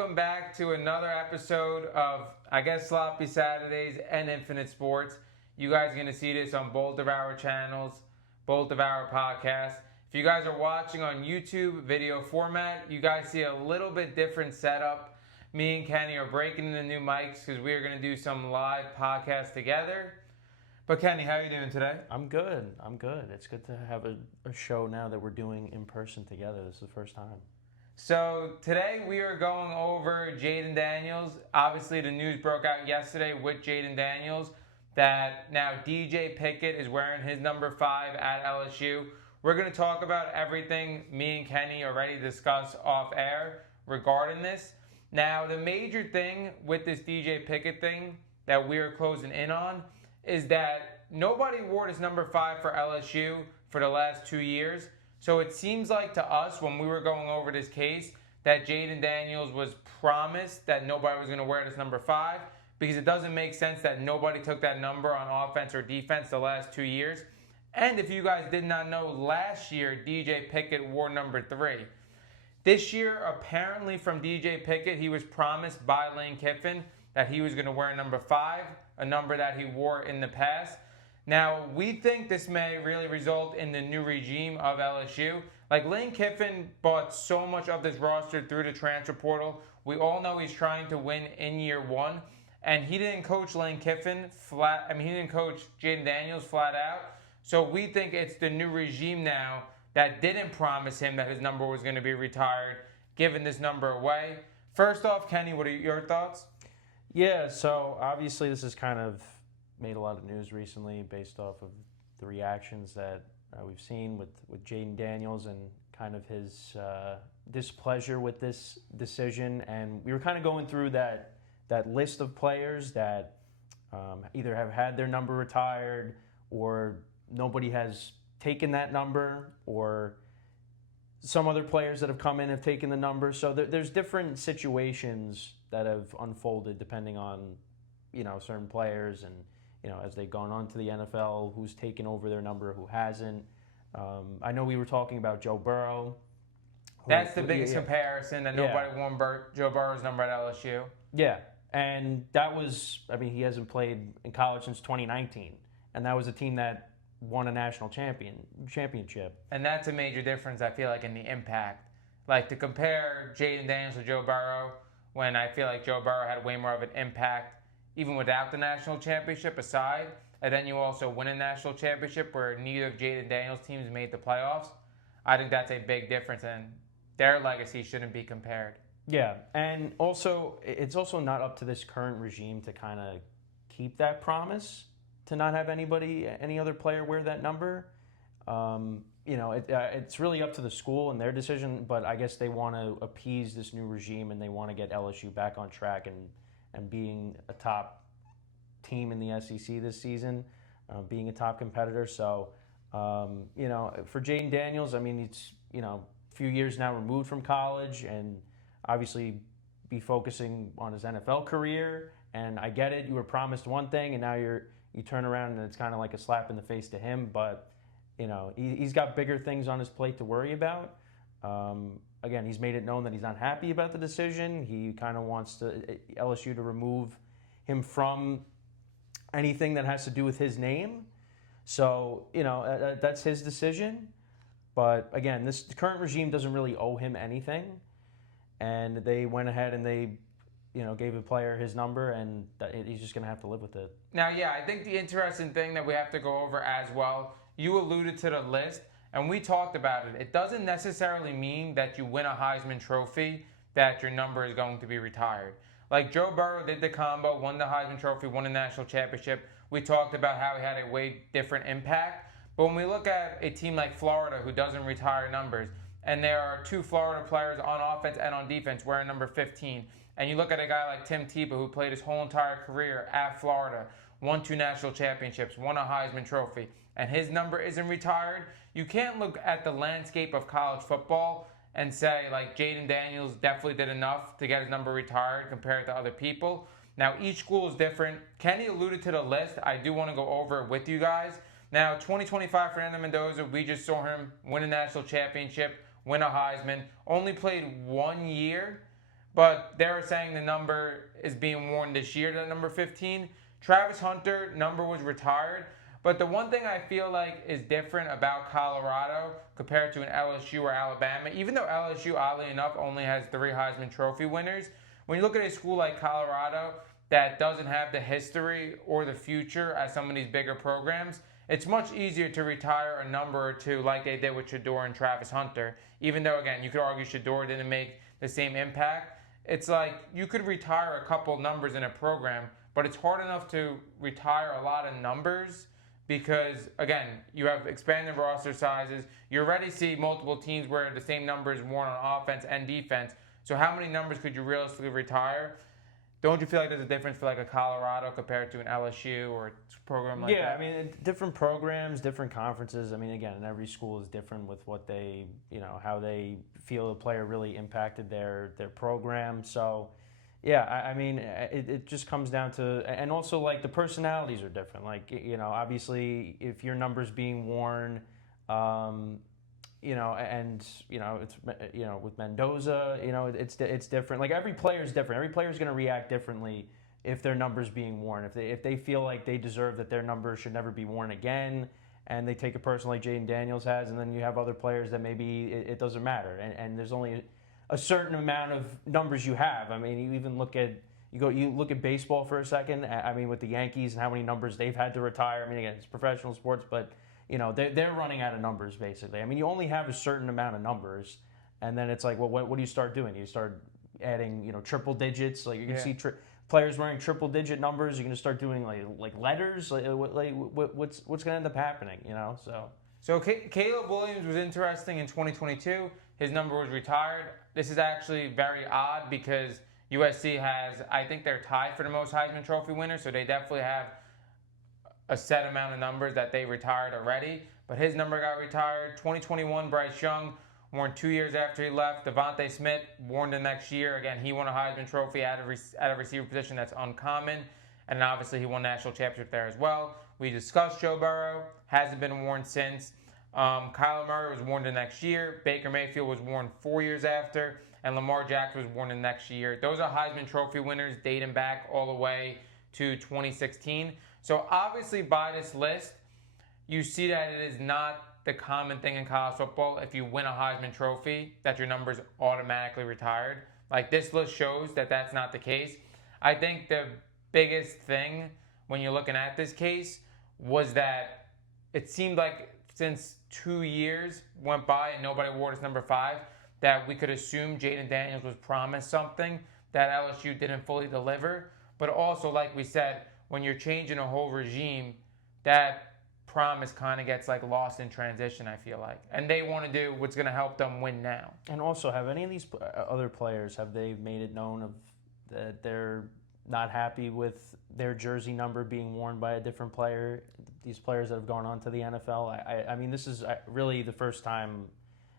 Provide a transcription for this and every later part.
welcome back to another episode of, Sloppy Saturdays and Infinite Sports. You guys are going to see this on both of our channels, both of our podcasts. If you guys are watching on YouTube video format, you guys see a little bit different setup. Me and Kenny are breaking in the new mics because we are going to do some live podcasts together. But Kenny, how are you doing today? I'm good. It's good to have a show now that we're doing in person together. This is the first time. So today we are going over Jayden Daniels. Obviously the news broke out yesterday with Jayden Daniels that now DJ Pickett is wearing his number 5 at LSU. We're going to talk about everything me and Kenny already discussed off air regarding this. Now the major thing with this DJ Pickett thing that we are closing in on is that nobody wore this number 5 for LSU for the last 2 years. So it seems like to us when we were going over this case that Jayden Daniels was promised that nobody was going to wear this number 5 because it doesn't make sense that nobody took that number on offense or defense the last 2 years. And if you guys did not know, last year DJ Pickett wore number 3. This year, apparently from DJ Pickett, he was promised by Lane Kiffin that he was going to wear number 5, a number that he wore in the past. Now, we think this may really result in the new regime of LSU. Like, Lane Kiffin bought so much of this roster through the transfer portal. We all know he's trying to win in year one. And he didn't coach Lane Kiffin he didn't coach Jayden Daniels flat out. So we think it's the new regime now that didn't promise him that his number was going to be retired, giving this number away. First off, Kenny, what are your thoughts? Yeah, so obviously this has kind of made a lot of news recently based off of the reactions that we've seen with Jayden Daniels and kind of his displeasure with this decision. And we were kind of going through that list of players that either have had their number retired or nobody has taken that number, or some other players that have come in have taken the number. So there's different situations that have unfolded depending on, certain players and, as they've gone on to the NFL, who's taken over their number, who hasn't. I know we were talking about Joe Burrow. That's the biggest comparison, that nobody won Joe Burrow's number at LSU. Yeah, and that was, he hasn't played in college since 2019, and that was a team that won a national championship. And that's a major difference, I feel like, in the impact. Like, to compare Jayden Daniels to Joe Burrow, when I feel like Joe Burrow had way more of an impact, even without the national championship aside, and then you also win a national championship where neither of Jayden Daniels' teams made the playoffs, I think that's a big difference, and their legacy shouldn't be compared. Yeah, and also, it's also not up to this current regime to kind of keep that promise, to not have any other player wear that number. It's really up to the school and their decision, but I guess they want to appease this new regime and they want to get LSU back on track and being a top team in the SEC this season, being a top competitor. So, for Jayden Daniels, it's, a few years now removed from college and obviously be focusing on his NFL career. And I get it, you were promised one thing and now you turn around and it's kind of like a slap in the face to him, but he's got bigger things on his plate to worry about. Again, he's made it known that he's not happy about the decision. He kind of wants LSU to remove him from anything that has to do with his name. So, that's his decision. But again, the current regime doesn't really owe him anything. And they went ahead and they gave a player his number, and he's just going to have to live with it. Now, yeah, I think the interesting thing that we have to go over as well, you alluded to the list, and we talked about it. It doesn't necessarily mean that you win a Heisman Trophy that your number is going to be retired. Like Joe Burrow did the combo, won the Heisman Trophy, won a national championship. We talked about how he had a way different impact. But when we look at a team like Florida who doesn't retire numbers, and there are 2 Florida players on offense and on defense wearing number 15, and you look at a guy like Tim Tebow, who played his whole entire career at Florida, won 2 national championships, won a Heisman Trophy, and his number isn't retired, you can't look at the landscape of college football and say, like, Jayden Daniels definitely did enough to get his number retired compared to other people. Now, each school is different. Kenny alluded to the list. I do want to go over it with you guys. Now, 2025 Fernando Mendoza, we just saw him win a national championship, win a Heisman, only played 1 year but they're saying the number is being worn this year, the number 15. Travis Hunter number was retired. But the one thing I feel like is different about Colorado compared to an LSU or Alabama, even though LSU, oddly enough, only has 3 Heisman Trophy winners, when you look at a school like Colorado that doesn't have the history or the future as some of these bigger programs, it's much easier to retire a number or two like they did with Shador and Travis Hunter. Even though, again, you could argue Shador didn't make the same impact. It's like you could retire a couple numbers in a program, but it's hard enough to retire a lot of numbers because, again, you have expanded roster sizes. You already see multiple teams where the same number is worn on offense and defense. So how many numbers could you realistically retire? Don't you feel like there's a difference for like a Colorado compared to an LSU or a program like that? Yeah, I mean, different programs, different conferences. I mean, again, and every school is different with what they, how they feel a player really impacted their program. So, yeah, I mean, it just comes down to, and also like the personalities are different. Like, obviously, if your number's being worn, and it's with Mendoza, it's different. Like every player is different. Every player is going to react differently if their number's being worn. If they feel like they deserve that their number should never be worn again, and they take it personally, like Jayden Daniels has, and then you have other players that maybe it doesn't matter, and there's only a certain amount of numbers you have. I mean, you even look at baseball for a second. I mean, with the Yankees and how many numbers they've had to retire. I mean, again, it's professional sports, but they're running out of numbers basically. I mean, you only have a certain amount of numbers, and then it's like, well, what do you start doing? You start adding, triple digits. Like you can see players wearing triple digit numbers. You're going to start doing like letters. What's going to end up happening? So Caleb Williams was interesting in 2022. His number was retired. This is actually very odd because USC has, I think they're tied for the most Heisman Trophy winners, so they definitely have a set amount of numbers that they retired already. But his number got retired. 2021, Bryce Young, worn 2 years after he left. Devontae Smith, worn the next year. Again, he won a Heisman Trophy at a receiver position that's uncommon. And then obviously he won national championship there as well. We discussed Joe Burrow. Hasn't been worn since. Kyler Murray was worn the next year. Baker Mayfield was worn 4 years after. And Lamar Jackson was worn the next year. Those are Heisman Trophy winners dating back all the way to 2016. So obviously by this list, you see that it is not the common thing in college football. If you win a Heisman Trophy, that your number is automatically retired. Like this list shows that that's not the case. I think the biggest thing when you're looking at this case was that it seemed like since 2 years went by and nobody wore his number 5, that we could assume Jayden Daniels was promised something that LSU didn't fully deliver. But also, like we said, when you're changing a whole regime, that promise kind of gets like lost in transition, I feel like. And they want to do what's going to help them win now. And also, have any of these other players, have they made it known that they're not happy with their jersey number being worn by a different player? These players that have gone on to the NFL? I mean, this is really the first time,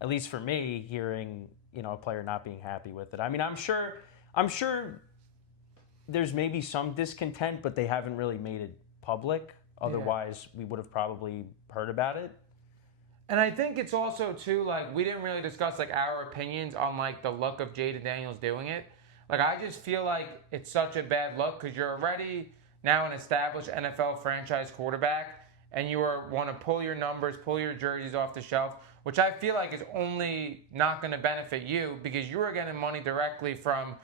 at least for me, hearing a player not being happy with it. I mean, I'm sure there's maybe some discontent, but they haven't really made it public. Otherwise, we would have probably heard about it. And I think it's also, too, like, we didn't really discuss, like, our opinions on, like, the look of Jayden Daniels doing it. Like, I just feel like it's such a bad look because you're already now an established NFL franchise quarterback and you want to pull your numbers, pull your jerseys off the shelf, which I feel like is only not going to benefit you because you are getting money directly from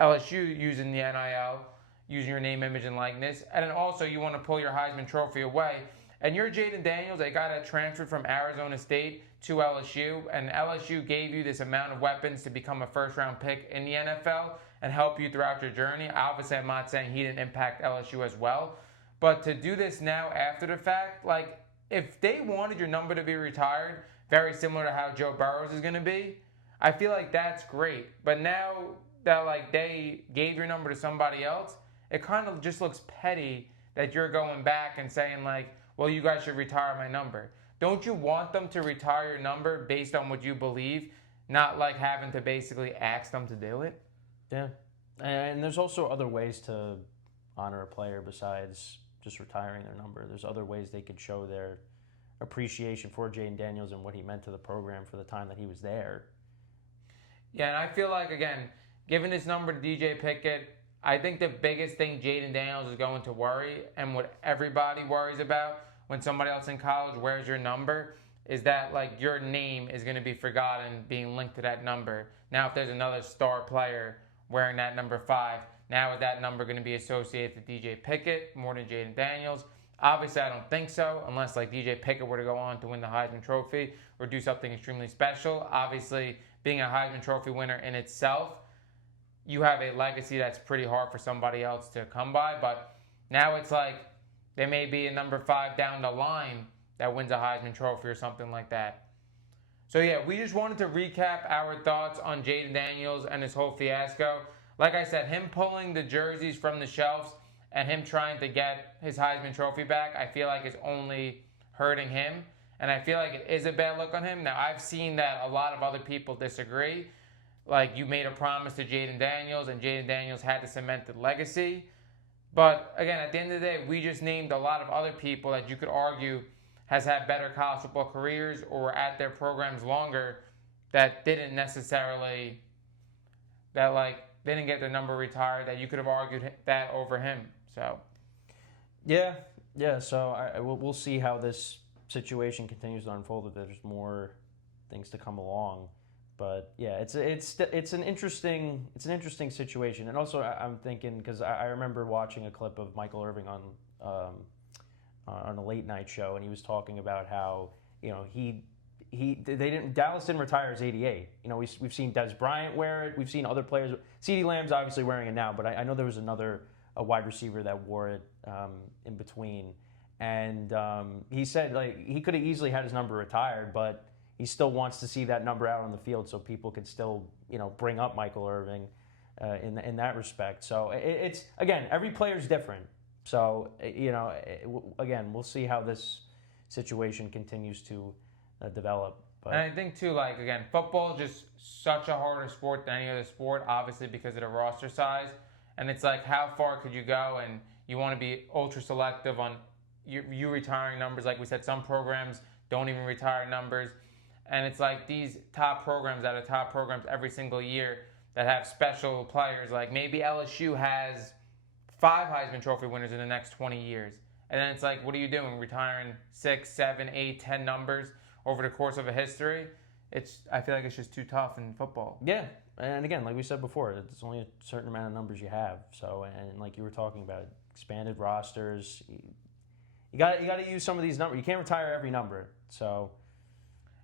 LSU using the NIL, using your name, image, and likeness. And then also you want to pull your Heisman Trophy away. And you're Jayden Daniels, a guy that transferred from Arizona State to LSU, and LSU gave you this amount of weapons to become a first-round pick in the NFL and help you throughout your journey. Obviously, I'm not saying he didn't impact LSU as well. But to do this now after the fact, like, if they wanted your number to be retired, very similar to how Joe Burrow's is going to be, I feel like that's great. But now that, like, they gave your number to somebody else, it kind of just looks petty that you're going back and saying, like, well, you guys should retire my number. Don't you want them to retire your number based on what you believe, not like having to basically ask them to do it? Yeah. And there's also other ways to honor a player besides just retiring their number. There's other ways they could show their appreciation for Jayden Daniels and what he meant to the program for the time that he was there. Yeah, and I feel like, again, giving this number to DJ Pickett, I think the biggest thing Jayden Daniels is going to worry, and what everybody worries about when somebody else in college wears your number, is that like your name is going to be forgotten being linked to that number. Now, if there's another star player wearing that number 5, now is that number going to be associated to DJ Pickett more than Jayden Daniels? Obviously, I don't think so, unless like DJ Pickett were to go on to win the Heisman Trophy or do something extremely special. Obviously, being a Heisman Trophy winner in itself, you have a legacy that's pretty hard for somebody else to come by. But now it's like there may be a number 5 down the line that wins a Heisman Trophy or something like that. So yeah, we just wanted to recap our thoughts on Jayden Daniels and this whole fiasco. Like I said, him pulling the jerseys from the shelves and him trying to get his Heisman Trophy back, I feel like is only hurting him. And I feel like it is a bad look on him. Now, I've seen that a lot of other people disagree. Like, you made a promise to Jayden Daniels, and Jayden Daniels had to cement the legacy. But, again, at the end of the day, we just named a lot of other people that you could argue has had better college football careers or were at their programs longer that didn't necessarily, that, like, didn't get their number retired, that you could have argued that over him. So, yeah. So we'll see how this situation continues to unfold. If there's more things to come along, but yeah, it's an interesting situation. And also, I'm thinking, because I remember watching a clip of Michael Irvin on a late night show, and he was talking about how Dallas didn't retire his 88. We've seen Des Bryant wear it. We've seen other players. CeeDee Lamb's obviously wearing it now, but I know there was a wide receiver that wore it in between. And he said like he could have easily had his number retired, but he still wants to see that number out on the field so people can still bring up Michael Irvin in that respect. So it's again, every player's different. So again, we'll see how this situation continues to develop. But. And I think too, like again, football is just such a harder sport than any other sport, obviously because of the roster size. And it's like, how far could you go? And you want to be ultra selective on you retiring numbers. Like we said, some programs don't even retire numbers. And it's like these top programs that are top programs every single year that have special players. Like maybe LSU has 5 Heisman Trophy winners in the next 20 years. And then it's like, what are you doing? Retiring 6, 7, 8, 10 numbers over the course of a history? I feel like it's just too tough in football. Yeah. And again, like we said before, it's only a certain amount of numbers you have. So, and like you were talking about, expanded rosters. You got to use some of these numbers. You can't retire every number. So,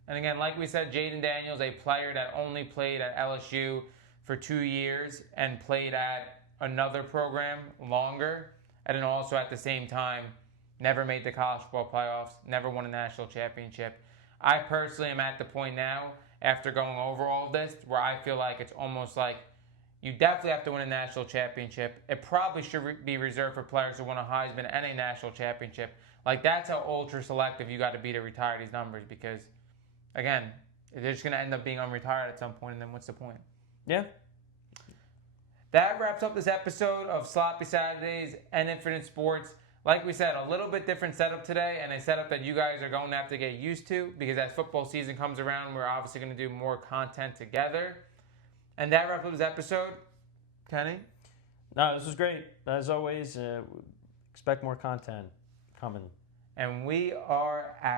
and again, like we said, Jayden Daniels, a player that only played at LSU for 2 years and played at another program longer, and then also at the same time never made the college football playoffs, never won a national championship. I personally am at the point now, after going over all of this, where I feel like it's almost like you definitely have to win a national championship. It probably should be reserved for players who won a Heisman and a national championship. Like, that's how ultra selective you got to be to retire these numbers because, again, they're just going to end up being unretired at some point, and then what's the point? Yeah. That wraps up this episode of Sloppy Saturdays and Infinite Sports. Like we said, a little bit different setup today, and a setup that you guys are going to have to get used to because as football season comes around, we're obviously going to do more content together. And that wraps up this episode. Kenny? No, this was great. As always, expect more content coming. And we are out.